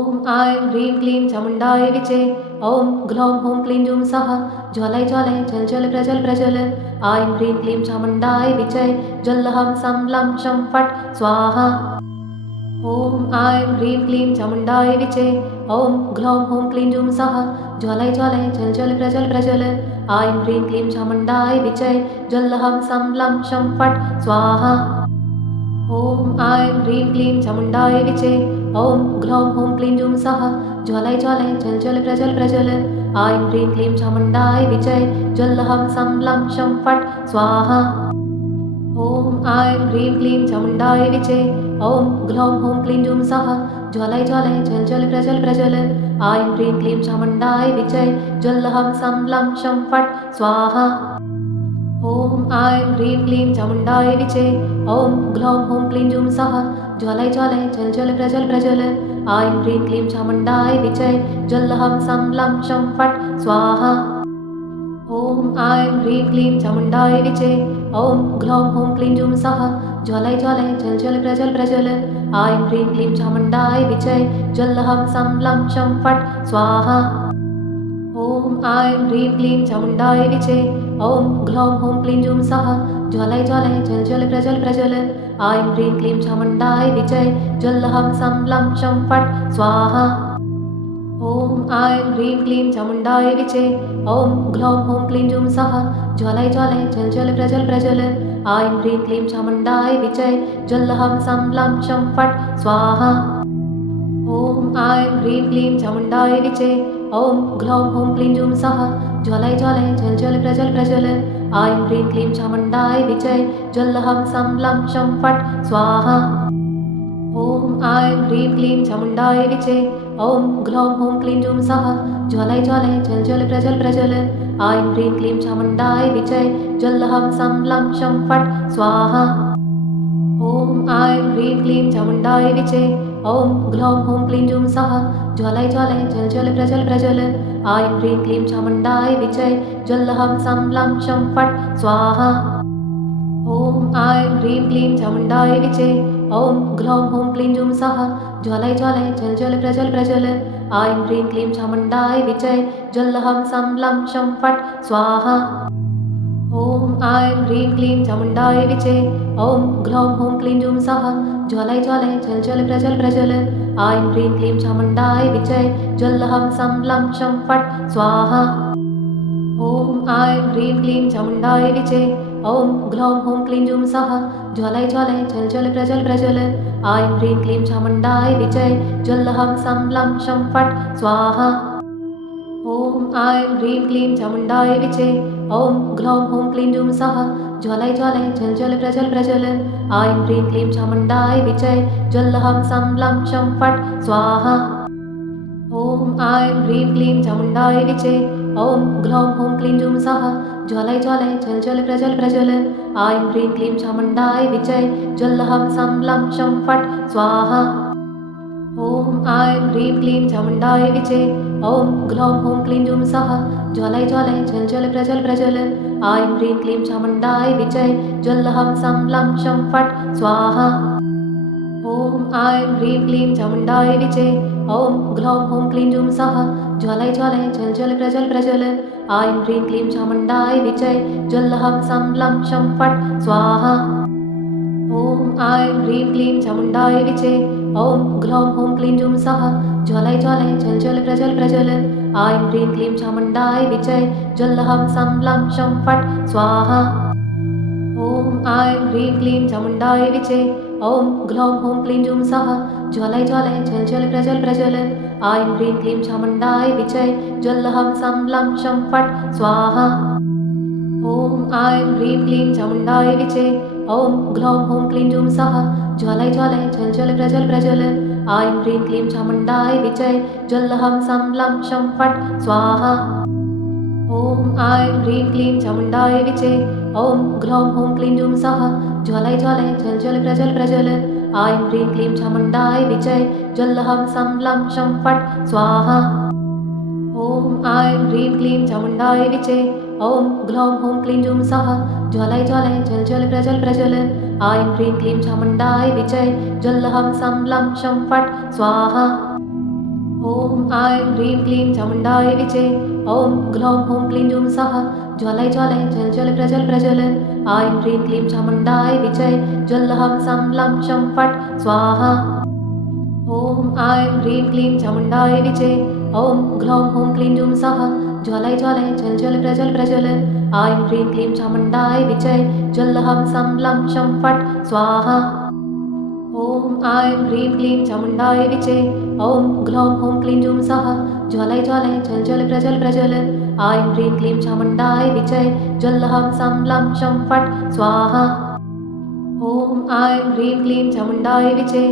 ॐ ऐं ह्रीं क्लीं चामुण्डाय विचे। ॐ ग्लौं हूं क्लीं जूं सः ज्वालय ज्वालय जल जल प्रजल प्रजल। ऐं ह्रीं क्लीं चामुण्डाय विचे जल्लहं सं लं शं फट् स्वाहा। ॐ ऐं ह्रीं क्लीं चामुण्डाय विचे। ॐ ग्लौं हूं क्लीं जूं सः ज्वालय ज्वालय जल जल प्रजल प्रजल। ऐं ह्रीं क्लीं चामुण्डाय विचे जल्लहं सं लं शं फट् स्वाहा। ॐ ऐं ह्रीं क्लीं चामुण्डाय विचे। ॐ ग्लौं हूं क्लीं जूं सः ज्वालय ज्वालय जल जल प्रजल प्रजल। ऐं ह्रीं क्लीं चामुण्डाय विचे जल्लहं सं लं शं फट् स्वाहा। ॐ ऐं ह्रीं क्लीं चामुण्डाय विचे। ॐ ग्लौं हूं क्लीं जूं सः ज्वालय ज्वालय जल जल प्रजल प्रजल। ऐं ह्रीं क्लीं चामुण्डाय विचे जल्लहं सं लं शं फट् स्वाहा। ॐ ऐं ह्रीं क्लीं चामुण्डाय विचे। ॐ ग्लौं हूं क्लीं जूं सः ज्वालय ज्वालय जल जल प्रजल प्रजल। ऐं ह्रीं क्लीं चामुण्डाय विचे जल्लहं सं लं शं फट् स्वाहा। ॐ ऐं ह्रीं क्लीं चामुण्डाय विचे। ॐ ग्लौं हूं क्लीं जूं सः ज्वालय ज्वालय जल जल प्रजल प्रजल। ऐं ह्रीं क्लीं चामुण्डाय विचे जल्लहं सं लं शं फट् स्वाहा। ॐ ऐं ह्रीं क्लीं चामुण्डाय विचे। ॐ ग्लौं हूं क्लीं जूं सः ज्वालय ज्वालय जल जल प्रजल प्रजल। ऐं ह्रीं क्लीं चामुण्डाय विचे जल्लहं सं लं शं फट् स्वाहा। ॐ ऐं ह्रीं क्लीं चामुण्डाय विचे। ॐ ग्लौं हूं क्लीं जूं सः ज्वालय ज्वालय जल जल प्रजल प्रजल। ऐं ह्रीं क्लीं चामुण्डाय विचे जल्लहं सं लं शं फट् स्वाहा। ॐ ऐं ह्रीं क्लीं चामुण्डाय विचे। ॐ ग्लौं हूं क्लीं जूं सः ज्वालय ज्वालय जल जल प्रजल प्रजल। ऐं ह्रीं क्लीं चामुण्डाय विचे जल्लहं सं लं शं फट् स्वाहा। ॐ ऐं ह्रीं क्लीं चामुण्डाय विचे। ॐ ग्लौं हूं क्लीं जूं सः ज्वालय ज्वालय जल जल प्रजल प्रजल। ऐं ह्रीं क्लीं चामुण्डाय विचे जल्लहं सं लं शं फट् स्वाहा। ॐ ऐं ह्रीं क्लीं चामुण्डाय विचे। ॐ ग्लौं हूं क्लीं जूं सः ज्वालय ज्वालय जल जल प्रजल प्रजल। ऐं ह्रीं क्लीं चामुण्डाय विचे जल्लहं सं लं शं फट् स्वाहा। ॐ ऐं ह्रीं क्लीं चामुण्डाय विचे। ॐ ग्लौं हूं क्लीं जूं सः ज्वालय ज्वालय जल जल प्रजल प्रजल। ऐं ह्रीं क्लीं चामुण्डाय विचे जल्लहं सं लं शं फट् स्वाहा। ॐ ऐं ह्रीं क्लीं चामुण्डाय विचे। ॐ ग्लौं हूं क्लीं जूं सः ज्वालय ज्वालय जल जल प्रजल प्रजल। ऐं ह्रीं क्लीं चामुण्डाय विचे जल्लहं सं लं शं फट् स्वाहा। ॐ ऐं ह्रीं क्लीं चामुण्डाय विचे। ॐ ग्लौं हूं क्लीं जूं सः ज्वालय ज्वालय जल जल प्रजल प्रजल। ऐं ह्रीं क्लीं चामुण्डाय विचे जल्लहं सं लं शं फट् स्वाहा। ॐ ऐं ह्रीं क्लीं चामुण्डाय विचे। ॐ ग्लौं हूं क्लीं जूं सः ज्वालय ज्वालय जल जल प्रजल प्रजल। ऐं ह्रीं क्लीं चामुण्डाय विचे जल्लहं सं लं शं फट् स्वाहा। ॐ ऐं ह्रीं क्लीं चामुण्डाय विचे। ॐ ग्लौं हूं क्लीं जूं सः ज्वालय ज्वालय जल जल प्रजल प्रजल। ऐं ह्रीं क्लीं चामुण्डाय विचे जल्लहं सं लं शं फट् स्वाहा। ॐ ऐं ह्रीं क्लीं चामुण्डाय विचे। ॐ ग्लौं हूं क्लीं जूं सः ज्वालय ज्वालय जल जल प्रजल प्रजल। ऐं ह्रीं क्लीं चामुण्डाय विचे जल्लहं सं लं शं फट् स्वाहा। ॐ ऐं ह्रीं क्लीं चामुण्डाय विचे। ॐ ग्लौं हूं क्लीं जूं सः ज्वालय ज्वालय जल जल प्रजल प्रजल। ऐं ह्रीं क्लीं चामुण्डाय विचे जल्लहं सं लं शं फट् स्वाहा। ॐ ऐं ह्रीं क्लीं चामुण्डाय विचे। ॐ ग्लौं हूं क्लीं जूं सः ज्वालय ज्वालय जल जल प्रजल प्रजल। ऐं ह्रीं क्लीं चामुण्डाय विचे जल्लहं सं लं शं फट् स्वाहा। ॐ ऐं ह्रीं क्लीं चामुण्डाय विचे। ॐ ग्लौं हूं क्लीं जूं सः ज्वालय ज्वालय जल जल प्रजल प्रजल। ऐं ह्रीं क्लीं चामुण्डाय विचे जल्लहं सं लं शं फट् स्वाहा। ॐ ऐं ह्रीं क्लीं चामुण्डाय विचे। ॐ ग्लौं हूं क्लीं जूं सः ज्वालय ज्वालय जल जल प्रजल प्रजल। ऐं ह्रीं क्लीं चामुण्डाय विचे जल्लहं सं लं शं फट् स्वाहा। ॐ ऐं ह्रीं क्लीं चामुण्डाय विचे। ॐ ग्लौं हूं क्लीं जूं सः ज्वालय ज्वालय जल जल प्रजल प्रजल। ऐं ह्रीं क्लीं चामुण्डाय विचे जल्लहं सं लं शं फट् स्वाहा। ॐ ऐं ह्रीं क्लीं चामुण्डाय विचे। ॐ ग्लौं हूं क्लीं जूं सः ज्वालय ज्वालय जल जल प्रजल प्रजल। ऐं ह्रीं क्लीं चामुण्डाय विचे जल्लहं सं लं शं फट् स्वाहा। ॐ ऐं ह्रीं क्लीं चामुण्डाय विचे ॐ ग्लौं हौं क्लीं जूं सः ज्वालय ज्वालय जल जल प्रजल प्रज्वल ऐं ह्रीं क्लीं चामुण्डाय विचय ज्वल हं सं लं शं फट् स्वाहा। ॐ ऐं ह्रीं क्लीं चामुण्डाय विचे ॐ ग्लौं हौं क्लीं जूं सः ज्वालय ज्वालय जल जल प्रजल प्रज्वल ऐं ह्रीं क्लीं चामुण्डाय विचय ज्वल हं सं लं शं फट् स्वाहा। ॐ ऐं ह्रीं क्लीं चामुण्डाय विचे ॐ ग्लौं हौं क्लीं जूं सः ज्वालय ज्वालय जल जल प्रजल प्रज्वल ऐं ह्रीं क्लीं चामुण्डाय विचय ज्वल हं सं लं शं फट् स्वाहा। ॐ ऐं ह्रीं क्लीं चामुण्डाय विचे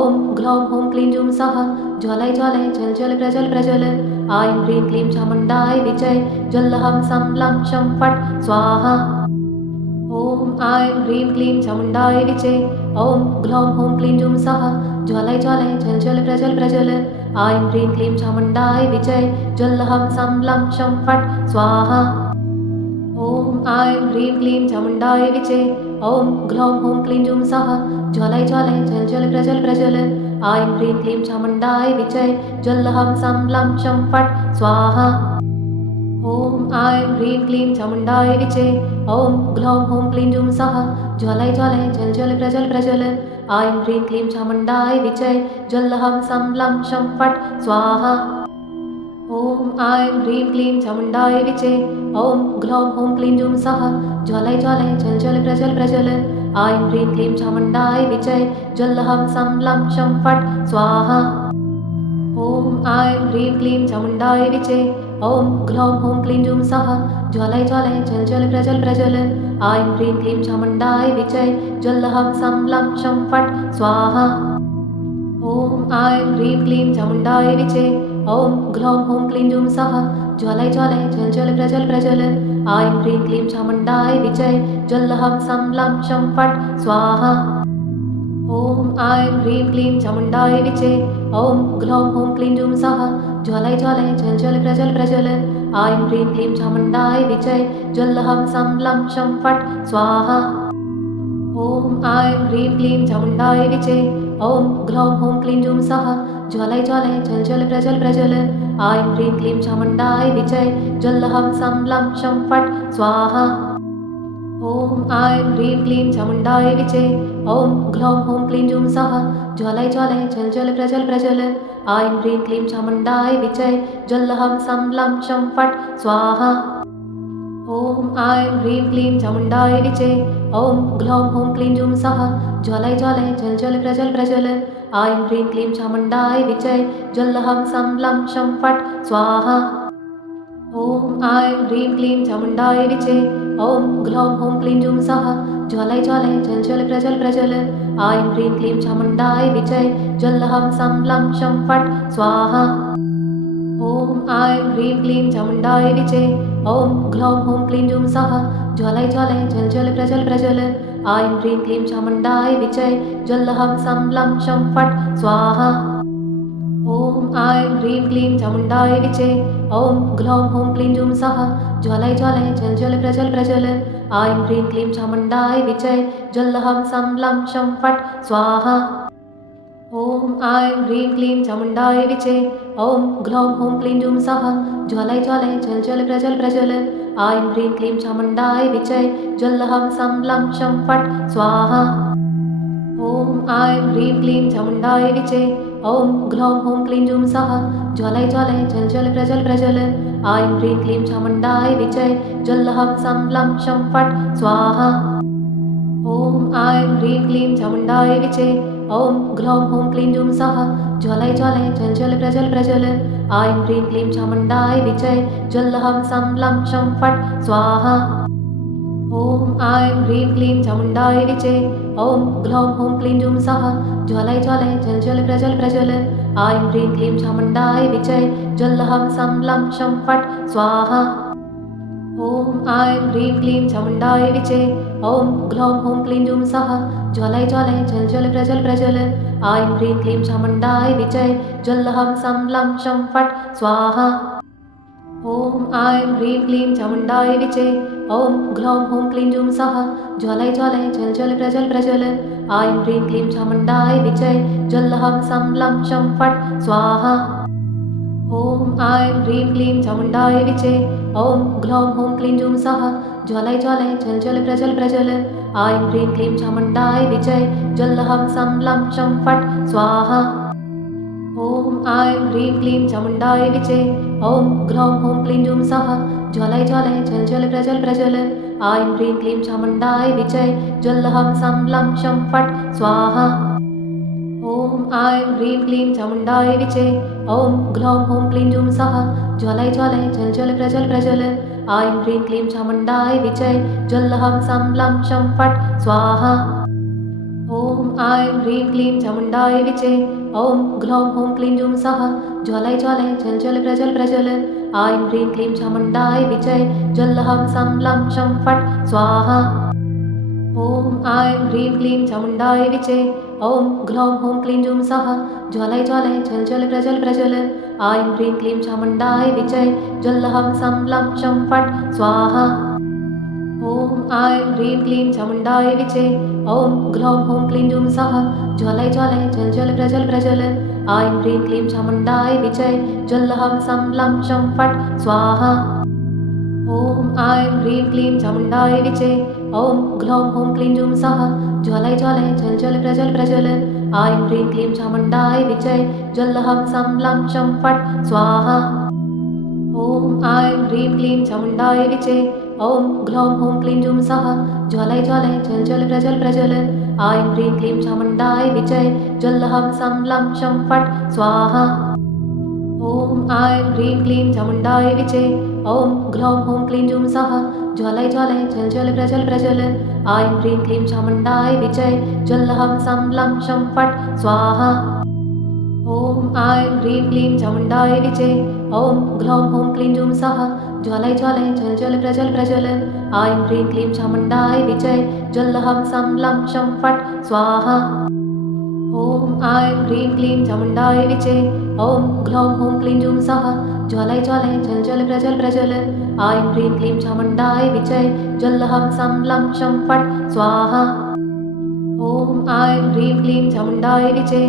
ॐ ग्लौं हौं क्लीं जूं सः ज्वालय ज्वालय जल जल प्रजल प्रज्वल ऐं ह्रीं क्लीं चामुण्डाय विचय ज्वल हं सं लं शं फट् स्वाहा। ॐ ऐं ह्रीं क्लीं चामुण्डाय विचे ॐ ग्लौं हौं क्लीं जूं सः ज्वालय ज्वालय जल जल प्रजल प्रज्वल ऐं ह्रीं क्लीं चामुण्डाय विचय ज्वल हं सं लं शं फट् स्वाहा। ॐ ऐं ह्रीं क्लीं चामुण्डाय विचे ॐ ग्लौं हौं क्लीं जूं सः ज्वालय ज्वालय जल जल प्रजल प्रज्वल ऐं ह्रीं क्लीं चामुण्डाय विचय ज्वल हं सं लं शं फट् स्वाहा। ॐ ऐं ह्रीं क्लीं चामुण्डाय विचे ॐ ग्लौं हौं क्लीं जूं सः ज्वालय ज्वालय जल जल प्रजल प्रज्वल ऐं ह्रीं क्लीं चामुण्डाय विचय ज्वल हं सं लं शं फट् स्वाहा। ॐ ऐं ह्रीं क्लीं चामुण्डाय विचे ॐ ग्लौं हौं क्लीं जूं सः ज्वालय ज्वालय जल जल प्रजल प्रज्वल ऐं ह्रीं क्लीं चामुण्डाय विचय ज्वल हं सं लं शं फट् स्वाहा। ॐ ऐं ह्रीं क्लीं चामुण्डाय विचे ॐ ग्लौं हौं क्लीं जूं सः ज्वालय ज्वालय जल जल प्रजल प्रज्वल ऐं ह्रीं क्लीं चामुण्डाय विचय ज्वल हं सं लं शं फट् स्वाहा। ॐ ऐं ह्रीं क्लीं चामुण्डाय विचे ॐ ग्लौं हौं क्लीं जूं सः ज्वालय ज्वालय जल जल प्रजल प्रज्वल ऐं ह्रीं क्लीं चामुण्डाय विचय ज्वल हं सं लं शं फट् स्वाहा। ॐ ऐं ह्रीं क्लीं चामुण्डाय विचे ॐ ग्लौं हौं क्लीं जूं सः ज्वालय ज्वालय जल जल प्रजल प्रज्वल ऐं ह्रीं क्लीं चामुण्डाय विचय ज्वल हं सं लं शं फट् स्वाहा। ॐ ऐं ह्रीं क्लीं चामुण्डाय विचे ॐ ग्लौं हौं क्लीं जूं सः ज्वालय ज्वालय जल जल प्रजल प्रज्वल ऐं ह्रीं क्लीं चामुण्डाय विचय ज्वल हं सं लं शं फट् स्वाहा। ॐ ऐं ह्रीं क्लीं चामुण्डाय विचे ॐ ग्लौं हौं क्लीं जूं सः ज्वालय ज्वालय जल जल प्रजल प्रज्वल ऐं ह्रीं क्लीं चामुण्डाय विचय ज्वल हं सं लं शं फट् स्वाहा। ॐ ऐं ह्रीं क्लीं चामुण्डाय विचे ॐ ग्लौं हौं क्लीं जूं सः ज्वालय ज्वालय जल जल प्रजल प्रज्वल ऐं ह्रीं क्लीं चामुण्डाय विचय ज्वल हं सं लं शं फट् स्वाहा। ॐ ऐं ह्रीं क्लीं चामुण्डाय विचे ॐ ग्लौं हौं क्लीं जूं सः ज्वालय ज्वालय जल जल प्रजल प्रज्वल ऐं ह्रीं क्लीं चामुण्डाय विचय ज्वल हं सं लं शं फट् स्वाहा। ॐ ऐं ह्रीं क्लीं चामुण्डाय विचे ॐ ग्लौं हौं क्लीं जूं सः ज्वालय ज्वालय जल जल प्रजल प्रज्वल ऐं ह्रीं क्लीं चामुण्डाय विचय ज्वल हं सं लं शं फट् स्वाहा। ॐ ऐं ह्रीं क्लीं चामुण्डाय विचे ॐ ग्लौं हौं क्लीं जूं सः ज्वालय ज्वालय जल जल प्रजल प्रज्वल ऐं ह्रीं क्लीं चामुण्डाय विचय ज्वल हं सं लं शं फट् स्वाहा। ॐ ऐं ह्रीं क्लीं चामुण्डाय विचे ॐ ग्लौं हौं क्लीं जूं सः ज्वालय ज्वालय जल जल प्रजल प्रज्वल ऐं ह्रीं क्लीं चामुण्डाय विचय ज्वल हं सं लं शं फट् स्वाहा। ॐ ऐं ह्रीं क्लीं चामुण्डाय विचे ॐ ग्लौं हौं क्लीं जूं सः ज्वालय ज्वालय जल जल प्रजल प्रज्वल ऐं ह्रीं क्लीं चामुण्डाय विचय ज्वल हं सं लं शं फट् स्वाहा। ॐ ऐं ह्रीं क्लीं चामुण्डाय विचे ॐ ग्लौं हौं क्लीं जूं सः ज्वालय ज्वालय जल जल प्रजल प्रज्वल ऐं ह्रीं क्लीं चामुण्डाय विचय ज्वल हं सं लं शं फट् स्वाहा। ॐ ऐं ह्रीं क्लीं चामुण्डाय विचे ॐ ग्लौं हौं क्लीं जूं सः ज्वालय ज्वालय जल जल प्रजल प्रज्वल ऐं ह्रीं क्लीं चामुण्डाय विचय ज्वल हं सं लं शं फट् स्वाहा। ॐ ऐं ह्रीं क्लीं चामुण्डाय विचे ॐ ग्लौं हौं क्लीं जूं सः ज्वालय ज्वालय जल जल प्रजल प्रज्वल ऐं ह्रीं क्लीं चामुण्डाय विचय ज्वल हं सं लं शं फट् स्वाहा। ॐ ऐं ह्रीं क्लीं चामुण्डाय विचे ॐ ग्लौं हौं क्लीं जूं सः ज्वालय ज्वालय जल जल प्रजल प्रज्वल ऐं ह्रीं क्लीं चामुण्डाय विचय ज्वल हं सं लं शं फट् स्वाहा। ॐ ऐं ह्रीं क्लीं चामुण्डाय विचे ॐ ग्लौं हौं क्लीं जूं सः ज्वालय ज्वालय जल जल प्रजल प्रजल ऐं ह्रीं क्लीं चामुण्डाय विजय जल्लहं सं लं शं फट् स्वाहा। ॐ ऐं ह्रीं क्लीं चामुण्डाय विचे ॐ ग्लौं हौं क्लीं जूं सः ज्वालय ज्वालय जल जल प्रजल प्रजल ऐं ह्रीं क्लीं चामुण्डाय विजय जल्लहं सं लं शं फट् स्वाहा। ॐ ऐं ह्रीं क्लीं चामुण्डाय विचे ॐ ग्लौं हौं क्लीं जूं सः ज्वालय ज्वालय जल जल प्रजल प्रजल ऐं ह्रीं क्लीं चामुण्डाय विजय जल्लहं सं लं शं फट् स्वाहा। ॐ ऐं ह्रीं क्लीं चामुण्डाय विचे ॐ ग्लौं हौं क्लीं जूं सः ज्वालय ज्वालय जल जल प्रजल प्रजल ऐं ह्रीं क्लीं चामुण्डाय विजय जल्लहं सं लं शं फट् स्वाहा। ॐ ऐं ह्रीं क्लीं चामुण्डाय विचे ॐ ग्लौं हौं क्लीं जूं सः ज्वालय ज्वालय जल जल प्रजल प्रजल ऐं ह्रीं क्लीं चामुण्डाय विजय जल्लहं सं लं शं फट् स्वाहा। ॐ ऐं ह्रीं क्लीं चामुण्डाय विचे ॐ ग्लौं हौं क्लीं जूं सः ज्वालय ज्वालय जल जल प्रजल प्रजल ऐं ह्रीं क्लीं चामुण्डाय विजय जल्लहं सं लं शं फट् स्वाहा। ॐ ऐं ह्रीं क्लीं चामुण्डाय विचे ॐ ग्लौं हौं क्लीं जूं सः ज्वालय ज्वालय जल जल प्रजल प्रजल ऐं ह्रीं क्लीं चामुण्डाय विजय जल्लहं सं लं शं फट् स्वाहा। ॐ ऐं ह्रीं क्लीं चामुण्डाय विचे ॐ ग्लौं हौं क्लीं जूं सः ज्वालय ज्वालय जल जल प्रजल प्रजल ऐं ह्रीं क्लीं चामुण्डाय विजय जल्लहं सं लं शं फट् स्वाहा। ॐ ऐं ह्रीं क्लीं चामुण्डाय विचे ॐ ग्लौं हौं क्लीं जूं सः ज्वालय ज्वालय जल जल प्रजल प्रजल ऐं ह्रीं क्लीं चामुण्डाय विजय जल्लहं सं लं शं फट् स्वाहा। ॐ ऐं ह्रीं क्लीं चामुण्डाय विचे ॐ ग्लौं हौं क्लीं जूं सः ज्वालय ज्वालय जल जल प्रजल प्रजल ऐं ह्रीं क्लीं चामुण्डाय विजय जल्लहं सं लं शं फट् स्वाहा। ॐ ऐं ह्रीं क्लीं चामुण्डाय विचे ॐ ग्लौं हौं क्लीं जूं सः ज्वालय ज्वालय जल जल प्रजल प्रजल ऐं ह्रीं क्लीं चामुण्डाय विजय जल्लहं सं लं शं फट् स्वाहा। ॐ ऐं ह्रीं क्लीं चामुण्डाय विचे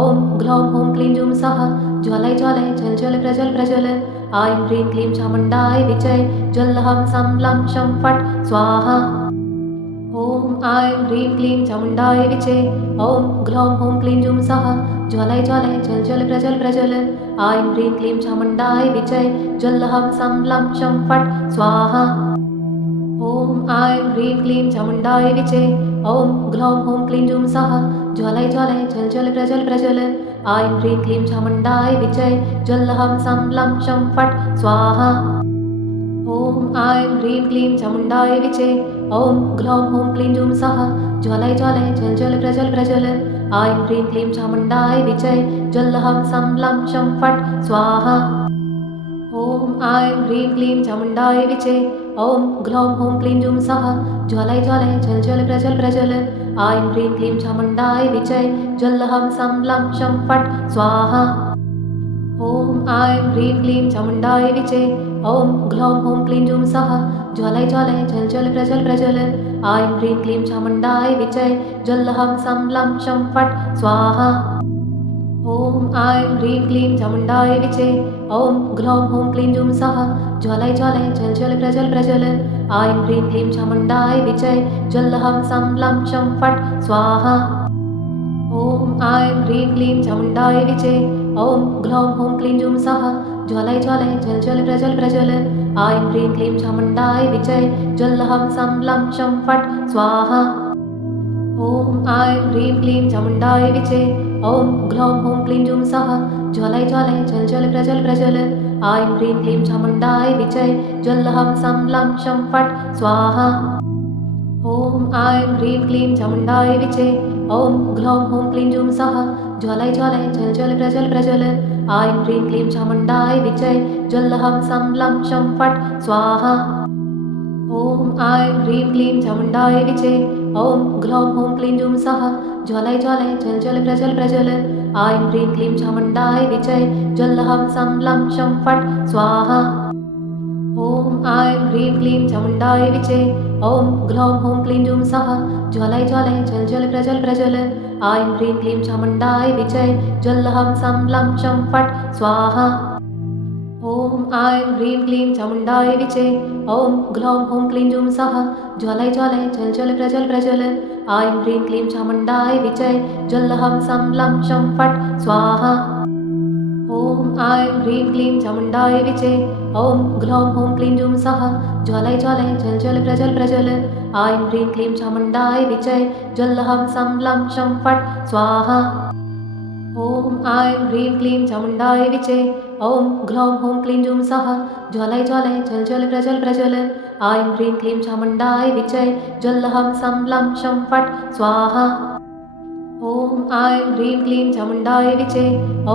ॐ ग्लौं हौं क्लीं जूं सः ज्वालय ज्वालय जल जल प्रजल प्रजल ऐं ह्रीं क्लीं चामुण्डाय विजय जल्लहं सं लं शं फट् स्वाहा। ॐ ऐं ह्रीं क्लीं चामुण्डाय विचे ॐ ग्लौं हौं क्लीं जूं सः ज्वालय ज्वालय जल जल प्रजल प्रजल ऐं ह्रीं क्लीं चामुण्डाय विजय जल्लहं सं लं शं फट् स्वाहा। ॐ ऐं ह्रीं क्लीं चामुण्डाय विचे ॐ ग्लौं हौं क्लीं जूं सः ज्वालय ज्वालय जल जल प्रजल प्रजल ऐं ह्रीं क्लीं चामुण्डाय विजय जल्लहं सं लं शं फट् स्वाहा। ॐ ऐं ह्रीं क्लीं चामुण्डाय विचे ॐ ग्लौं हौं क्लीं जूं सः ज्वालय ज्वालय जल जल प्रजल प्रजल ऐं ह्रीं क्लीं चामुण्डाय विजय जल्लहं सं लं शं फट् स्वाहा। ॐ ऐं ह्रीं क्लीं चामुण्डाय विचे ॐ ग्लौं हौं क्लीं जूं सः ज्वालय ज्वालय जल जल प्रजल प्रजल ऐं ह्रीं क्लीं चामुण्डाय विजय जल्लहं सं लं शं फट् स्वाहा। ॐ ऐं ह्रीं क्लीं चामुण्डाय विचे ॐ ग्लौं हौं क्लीं जूं सः ज्वालय ज्वालय जल जल प्रजल प्रजल ऐं ह्रीं क्लीं चामुण्डाय विजय जल्लहं सं लं शं फट् स्वाहा। ॐ ऐं ह्रीं क्लीं चामुण्डाय विचे ॐ ग्लौं हौं क्लीं जूं सः ज्वालय ज्वालय जल जल प्रजल प्रजल ऐं ह्रीं क्लीं चामुण्डाय विजय जल्लहं सं लं शं फट् स्वाहा। ॐ ऐं ह्रीं क्लीं चामुण्डाय विचे ॐ ग्लौं हौं क्लीं जूं सः ज्वालय ज्वालय जल जल प्रजल प्रजल ऐं ह्रीं क्लीं चामुण्डाय विजय जल्लहं सं लं शं फट् स्वाहा। ॐ ऐं ह्रीं क्लीं चामुण्डाय विचे ॐ ग्लौं हौं क्लीं जूं सः ज्वालय ज्वालय जल जल प्रजल प्रजल ऐं ह्रीं क्लीं चामुण्डाय विजय जल्लहं सं लं शं फट् स्वाहा। ॐ ऐं ह्रीं क्लीं चामुण्डाय विचे ॐ ग्लौं हौं क्लीं जूं सः ज्वालय ज्वालय जल जल प्रजल प्रजल ऐं ह्रीं क्लीं चामुण्डाय विजय जल्लहं सं लं शं फट् स्वाहा। ॐ ऐं ह्रीं क्लीं चामुण्डाय विचे ॐ ग्लौं हौं क्लीं जूं सः ज्वालय ज्वालय जल जल प्रजल प्रजल ऐं ह्रीं क्लीं चामुण्डाय विजय जल्लहं सं लं शं फट् स्वाहा। ॐ ऐं ह्रीं क्लीं चामुण्डाय विचे ॐ ग्लौं हौं क्लीं जूं सः ज्वालय ज्वालय जल जल प्रजल प्रजल ऐं ह्रीं क्लीं चामुण्डाय विजय जल्लहं सं लं शं फट् स्वाहा। ॐ ऐं ह्रीं क्लीं चामुण्डाय विचे ॐ ग्लौं हौं क्लीं जूं सः ज्वालय ज्वालय चल चल प्रज्वल प्रज्वल ऐं ह्रीं क्लीं चामुण्डाय विचय ज्वल्लहं सं लं शं फट् स्वाहा ॐ ऐं ह्रीं क्लीं चामुण्डाय विचे ॐ ग्लौं हौं क्लीं जूं सः ज्वालय ज्वालय चल चल प्रज्वल प्रज्वल ऐं ह्रीं क्लीं चामुण्डाय विचय ज्वल्लहं सं लं शं फट् स्वाहा ॐ ऐं ह्रीं क्लीं चामुण्डाय विचे ॐ ग्लौं हौं क्लीं जूं सः ज्वालय ज्वालय चल चल प्रज्वल प्रज्वल ऐं ह्रीं क्लीं चामुण्डाय विचय ज्वल्लहं सं लं शं फट् स्वाहा ॐ ऐं ह्रीं क्लीं चामुण्डाय विचे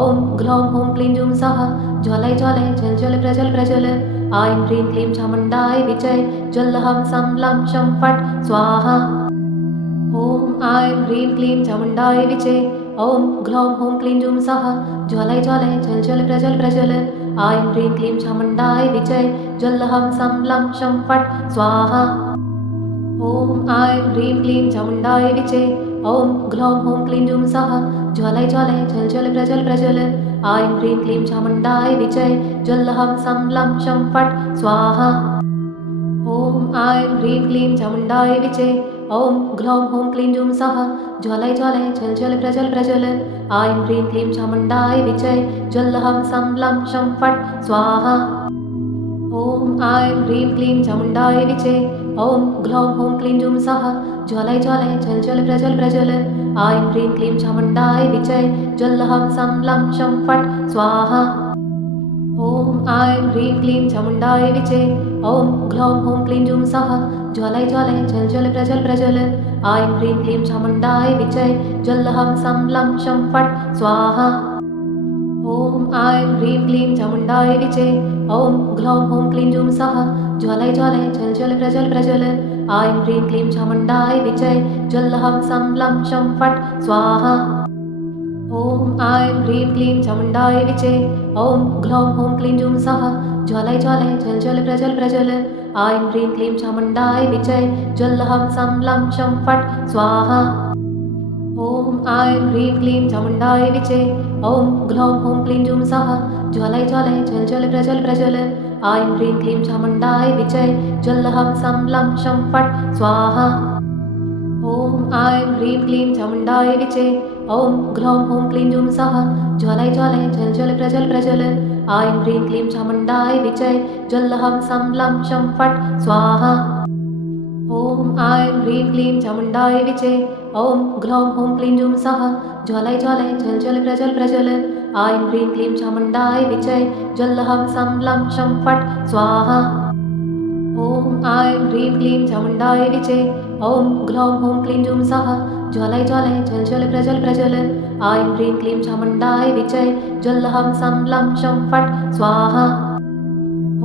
ॐ ग्लौं हौं क्लीं जूं सः ज्वालय ज्वालय चल चल प्रज्वल प्रज्वल ऐं ह्रीं क्लीं चामुण्डाय विचय ज्वल्लहं सं लं शं फट् स्वाहा ॐ ऐं ह्रीं क्लीं चामुण्डाय विचे ॐ ग्लौं हौं क्लीं जूं सः ज्वालय ज्वालय चल चल प्रज्वल प्रज्वल ऐं ह्रीं क्लीं चामुण्डाय विचय ज्वल्लहं सं लं शं फट् स्वाहा ॐ ऐं ह्रीं क्लीं चामुण्डाय विचे ॐ ग्लौं हौं क्लीं जूं सः ज्वालय ज्वालय चल चल प्रज्वल प्रज्वल ऐं ह्रीं क्लीं चामुण्डाय विचय ज्वल्लहं सं लं शं फट् स्वाहा ॐ ऐं ह्रीं क्लीं चामुण्डाय विचे ॐ ग्लौं हौं क्लीं जूं सः ज्वालय ज्वालय चल चल प्रज्वल प्रज्वल ऐं ह्रीं क्लीं चामुण्डाय विचय ज्वल्लहं सं लं शं फट् स्वाहा ॐ ऐं ह्रीं क्लीं चामुण्डाय विचे ॐ ग्लौं हौं क्लीं जूं सः ज्वालय ज्वालय चल चल प्रज्वल प्रज्वल ऐं ह्रीं क्लीं चामुण्डाय विचय ज्वल्लहं सं लं शं फट् स्वाहा ॐ ऐं ह्रीं क्लीं चामुण्डाय विचे ॐ ग्लौं हौं क्लीं जूं सः ज्वालय ज्वालय चल चल प्रज्वल प्रज्वल ऐं ह्रीं क्लीं चामुण्डाय विचय ज्वल्लहं सं लं शं फट् स्वाहा ॐ ऐं ह्रीं क्लीं चामुण्डाय विचे ॐ ग्लौं हौं क्लीं जूं सः ज्वालय ज्वालय चल चल प्रज्वल प्रज्वल ऐं ह्रीं क्लीं चामुण्डाय विचय ज्वल्लहं सं लं शं फट् स्वाहा ॐ ऐं ह्रीं क्लीं चामुण्डाय विचे ॐ ग्लौं हौं क्लीं जूं सः ज्वालय ज्वालय चल चल प्रज्वल प्रज्वल ऐं ह्रीं क्लीं चामुण्डाय विचय ज्वल्लहं सं लं शं फट् स्वाहा ॐ ऐं ह्रीं क्लीं चामुण्डाय विचे ॐ ग्लौं हौं क्लीं जूं सः ज्वालय ज्वालय चल चल प्रज्वल प्रज्वल ऐं ह्रीं क्लीं चामुण्डाय विचय ज्वल्लहं सं लं शं फट् स्वाहा ॐ ऐं ह्रीं क्लीं चामुण्डाय विचे ॐ ग्लौं हौं क्लीं जूं सः ज्वालय ज्वालय चल चल प्रज्वल प्रज्वल ऐं ह्रीं क्लीं चामुण्डाय विचय ज्वल्लहं सं लं शं फट् स्वाहा ॐ ऐं ह्रीं क्लीं चामुण्डाय विचे ॐ ग्लौं हौं क्लीं जूं सः ज्वालय ज्वालय चल चल प्रज्वल प्रज्वल ऐं ह्रीं क्लीं चामुण्डाय विचय ज्वल्लहं सं लं शं फट् स्वाहा ॐ ऐं ह्रीं क्लीं चामुण्डाय विचे ॐ ग्लौं हौं क्लीं जूं सः ज्वालय ज्वालय चल चल प्रज्वल प्रज्वल ऐं ह्रीं क्लीं चामुण्डाय विचय ज्वल्लहं सं लं शं फट् स्वाहा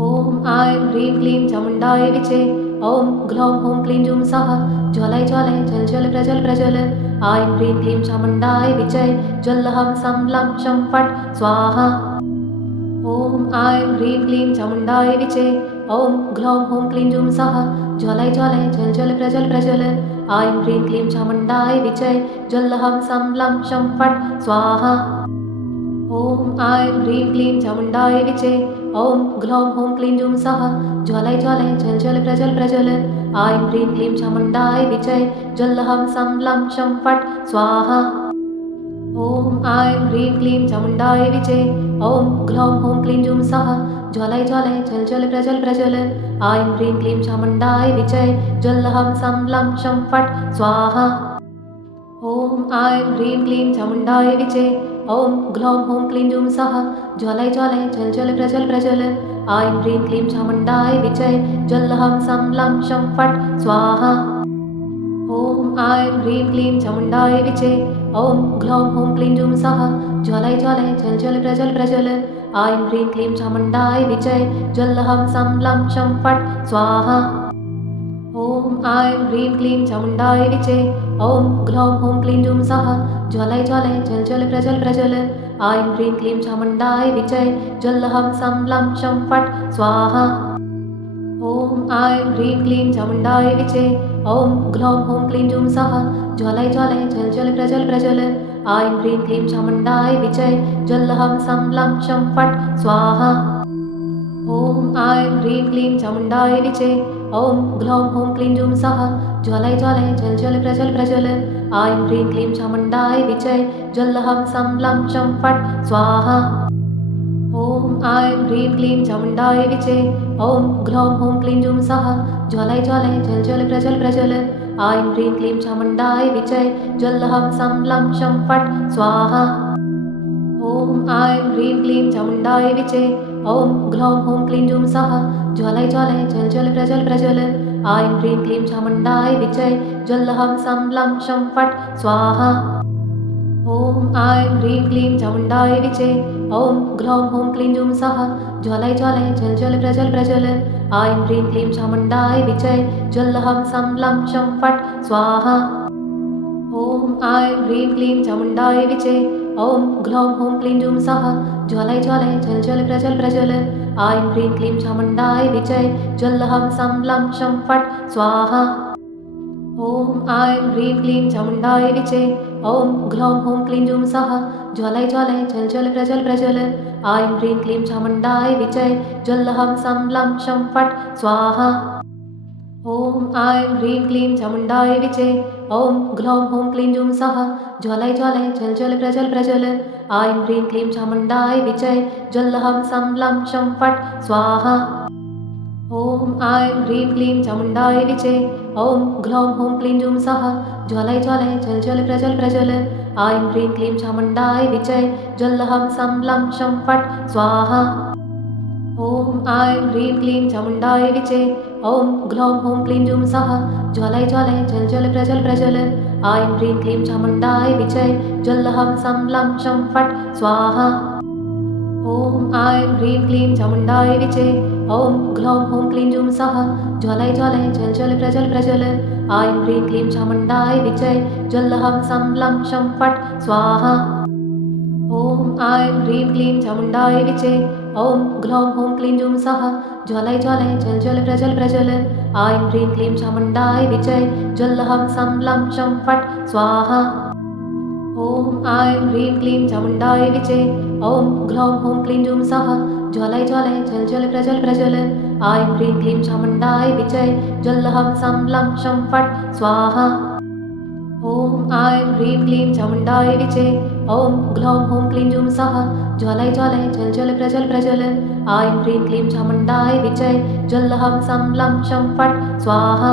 ॐ ऐं ह्रीं क्लीं चामुण्डाय विचे ॐ ग्लौं हौं क्लीं जूं सः ज्वालय ज्वालय चल चल प्रज्वल प्रज्वल ऐं ह्रीं क्लीं चामुण्डाय विचय ज्वल्लहं सं लं शं फट् स्वाहा ॐ ऐं ह्रीं क्लीं चामुण्डाय विचे ॐ ग्लौं हौं क्लीं जूं सः ज्वालय ज्वालय चल चल प्रज्वल प्रज्वल ऐं ह्रीं क्लीं चामुण्डाय विचय ज्वल्लहं सं लं शं फट् स्वाहा ॐ ऐं ह्रीं क्लीं चामुण्डाय विचे ॐ ग्लौं हौं क्लीं जूं सः ज्वालय ज्वालय चल चल प्रज्वल प्रज्वल ऐं ह्रीं क्लीं चामुण्डाय विचय ज्वल्लहं सं लं शं फट् स्वाहा ॐ ऐं ह्रीं क्लीं चामुण्डाय विचे ॐ ग्लौं हौं क्लीं जूं सः ज्वालय ज्वालय चल चल प्रज्वल प्रज्वल ऐं ह्रीं क्लीं चामुण्डाय विचय ज्वल्लहं सं लं शं फट् स्वाहा ॐ ऐं ह्रीं क्लीं चामुण्डाय विचे ॐ ग्लौं हौं क्लीं जूं सः ज्वालय ज्वालय चल चल प्रज्वल प्रज्वल ऐं ह्रीं क्लीं चामुण्डाय विचय ज्वल्लहं सं लं शं फट् स्वाहा ॐ ऐं ह्रीं क्लीं चामुण्डाय विचे ॐ ग्लौं हौं क्लीं जूं सः ज्वालय ज्वालय चल चल प्रज्वल प्रज्वल ऐं ह्रीं क्लीं चामुण्डाय विचय ज्वल्लहं सं लं शं फट् स्वाहा ॐ ऐं ह्रीं क्लीं चामुण्डाय विचे ॐ ग्लौं हौं क्लीं जूं सः ज्वालय ज्वालय चल चल प्रज्वल प्रज्वल ऐं ह्रीं क्लीं चामुण्डाय विचय ज्वल्लहं सं लं शं फट् स्वाहा ॐ ऐं ह्रीं क्लीं चामुण्डाय विचे ॐ ग्लौं हौं क्लीं जूं सः ज्वालय ज्वालय चल चल प्रज्वल प्रज्वल ऐं ह्रीं क्लीं चामुण्डाय विचय ज्वल्लहं सं लं शं फट् स्वाहा ॐ ऐं ह्रीं क्लीं चामुण्डाय विचे ॐ ग्लौं हौं क्लीं जूं सः ज्वालय ज्वालय जल जल प्रजल प्रजल ऐं ह्रीं क्लीं चामुण्डाय विचे जल्लहं सं लं शं फट् स्वाहा ॐ ऐं ह्रीं क्लीं चामुण्डाय विचे ॐ ग्लौं हौं क्लीं जूं सः ज्वालय ज्वालय जल जल प्रजल प्रजल ऐं ह्रीं क्लीं चामुण्डाय विचे जल्लहं सं लं शं फट् स्वाहा ॐ ऐं ह्रीं क्लीं चामुण्डाय विचे ॐ ग्लौं हौं क्लीं जूं सः ज्वालय ज्वालय जल जल प्रजल प्रजल ऐं ह्रीं क्लीं चामुण्डाय विचे जल्लहं सं लं शं फट् स्वाहा ॐ ऐं ह्रीं क्लीं चामुण्डाय विचे ॐ ग्लौं हौं क्लीं जूं सः ज्वालय ज्वालय जल जल प्रजल प्रजल ऐं ह्रीं क्लीं चामुण्डाय विचे जल्लहं सं लं शं फट् स्वाहा ॐ ऐं ह्रीं क्लीं चामुण्डाय विचे ॐ ग्लौं हौं क्लीं जूं सः ज्वालय ज्वालय जल जल प्रजल प्रजल ऐं ह्रीं क्लीं चामुण्डाय विचे जल्लहं सं लं शं फट् स्वाहा ॐ ऐं ह्रीं क्लीं चामुण्डाय विचे ॐ ग्लौं हौं क्लीं जूं सः ज्वालय ज्वालय जल जल प्रजल प्रजल ऐं ह्रीं क्लीं चामुण्डाय विचे जल्लहं सं लं शं फट् स्वाहा ॐ ऐं ह्रीं क्लीं चामुण्डाय विचे ॐ ग्लौं हौं क्लीं जूं सः ज्वालय ज्वालय जल जल प्रजल प्रजल ऐं ह्रीं क्लीं चामुण्डाय विचे जल्लहं सं लं शं फट् स्वाहा ॐ ऐं ह्रीं क्लीं चामुण्डाय विचे ॐ ग्लौं हौं क्लीं जूं सः ज्वालय ज्वालय जल जल प्रजल प्रजल ऐं ह्रीं क्लीं चामुण्डाय विचे जल्लहं सं लं शं फट् स्वाहा ॐ ऐं ह्रीं क्लीं चामुण्डाय विचे ॐ ग्लौं हौं क्लीं जूं सः ज्वालय ज्वालय जल जल प्रजल प्रजल ऐं ह्रीं क्लीं चामुण्डाय विचे जल्लहं सं लं शं फट् स्वाहा ॐ ऐं ह्रीं क्लीं चामुण्डाय विचे ॐ ग्लौं हौं क्लीं जूं सः ज्वालय ज्वालय जल जल प्रजल प्रजल ऐं ह्रीं क्लीं चामुण्डाय विचे जल्लहं सं लं शं फट् स्वाहा ॐ ऐं ह्रीं क्लीं चामुण्डाय विचे ॐ ग्लौं हौं क्लीं जूं सः ज्वालय ज्वालय जल जल प्रजल प्रजल ऐं ह्रीं क्लीं चामुण्डाय विचे जल्लहं सं लं शं फट् स्वाहा ॐ ऐं ह्रीं क्लीं चामुण्डाय विचे ॐ ग्लौं हौं क्लीं जूं सः ज्वालय ज्वालय जल जल प्रजल प्रजल ऐं ह्रीं क्लीं चामुण्डाय विचे जल्लहं सं लं शं फट् स्वाहा ॐ ऐं ह्रीं क्लीं चामुण्डाय विचे ॐ ग्लौं हौं क्लीं जूं सः ज्वालय ज्वालय जल जल प्रजल प्रजल ऐं ह्रीं क्लीं चामुण्डाय विचे जल्लहं सं लं शं फट् स्वाहा